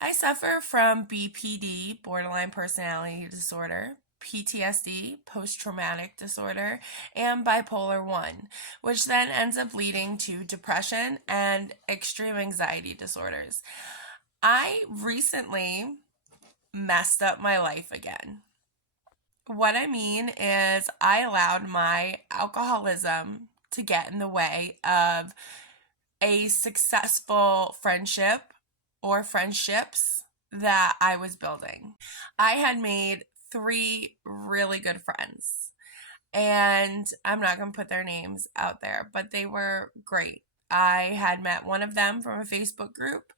I suffer from BPD, borderline personality disorder, PTSD, post traumatic disorder, and bipolar 1, which then ends up leading to depression and extreme anxiety disorders. I recently messed up my life again. What I mean is, I allowed my alcoholism to get in the way of a successful friendship or friendships that I was building. I had made three really good friends, and I'm not going to put their names out there, but they were great. I had met one of them from a Facebook group.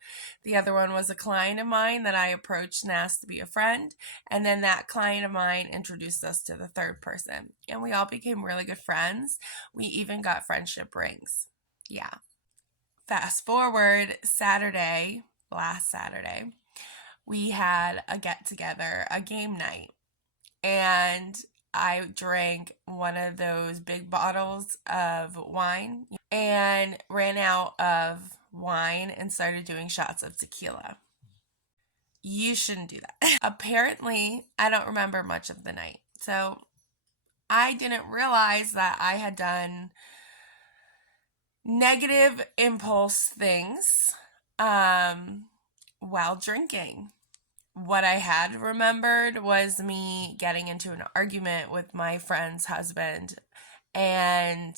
The other one was a client of mine that I approached and asked to be a friend. And then that client of mine introduced us to the third person. And we all became really good friends. We even got friendship rings. Yeah. Fast forward Saturday, last Saturday, we had a get together, a game night. And I drank one of those big bottles of wine and ran out of wine and started doing shots of tequila. You shouldn't do that. Apparently, I don't remember much of the night. So I didn't realize that I had done negative impulse things while drinking. What I had remembered was me getting into an argument with my friend's husband and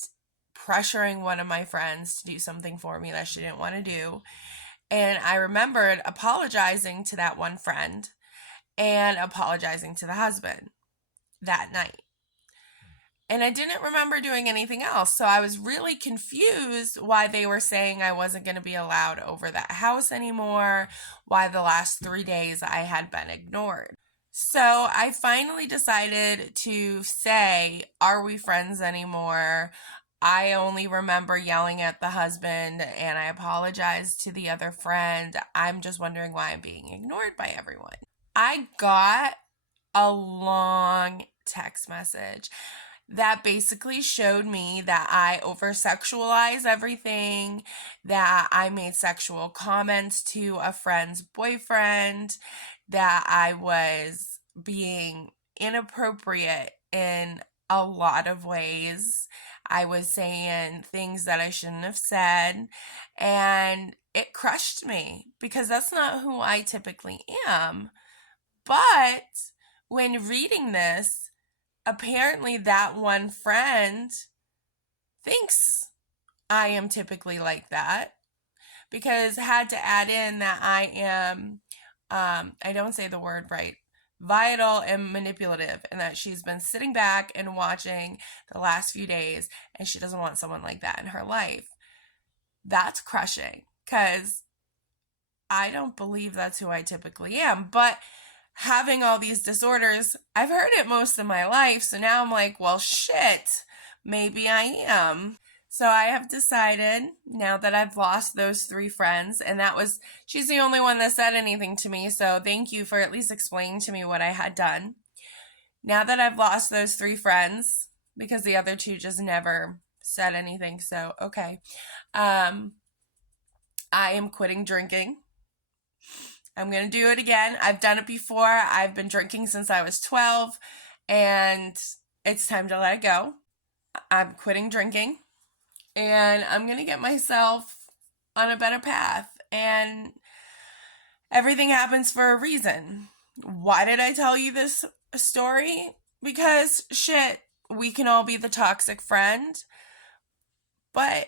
pressuring one of my friends to do something for me that she didn't want to do. And I remembered apologizing to that one friend and apologizing to the husband that night. And I didn't remember doing anything else. So I was really confused why they were saying I wasn't going to be allowed over that house anymore, why the last 3 days I had been ignored. So I finally decided to say, are we friends anymore? I only remember yelling at the husband and I apologized to the other friend. I'm just wondering why I'm being ignored by everyone. I got a long text message that basically showed me that I over sexualize everything, that I made sexual comments to a friend's boyfriend, that I was being inappropriate in a lot of ways. I was saying things that I shouldn't have said, and it crushed me because that's not who I typically am. But when reading this, apparently that one friend thinks I am typically like that, because I had to add in that I am, I don't say the word right, vital and manipulative, and that she's been sitting back and watching the last few days and she doesn't want someone like that in her life. That's crushing because I don't believe that's who I typically am. But having all these disorders, I've heard it most of my life. So now I'm like, well, shit, maybe I am. So I have decided, now that I've lost those three friends, and she's the only one that said anything to me. So thank you for at least explaining to me what I had done. Now that I've lost those three friends, because the other two just never said anything. So, okay. I am quitting drinking. I'm going to do it again. I've done it before. I've been drinking since I was 12, and it's time to let it go. I'm quitting drinking, and I'm going to get myself on a better path, and everything happens for a reason. Why did I tell you this story? Because, shit, we can all be the toxic friend, but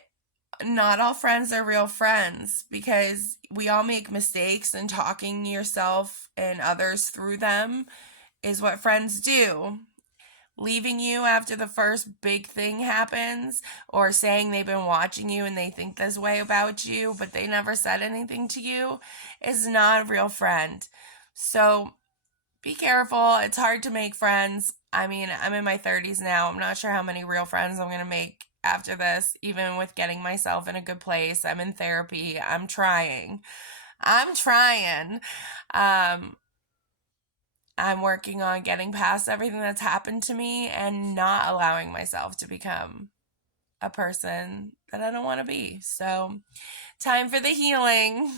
not all friends are real friends, because we all make mistakes, and talking yourself and others through them is what friends do. Leaving you after the first big thing happens, or saying they've been watching you and they think this way about you, but they never said anything to you, is not a real friend. So be careful. It's hard to make friends. I mean, I'm in my 30s now. I'm not sure how many real friends I'm going to make after this, even with getting myself in a good place. I'm in therapy. I'm trying. I'm working on getting past everything that's happened to me and not allowing myself to become a person that I don't want to be. So, time for the healing.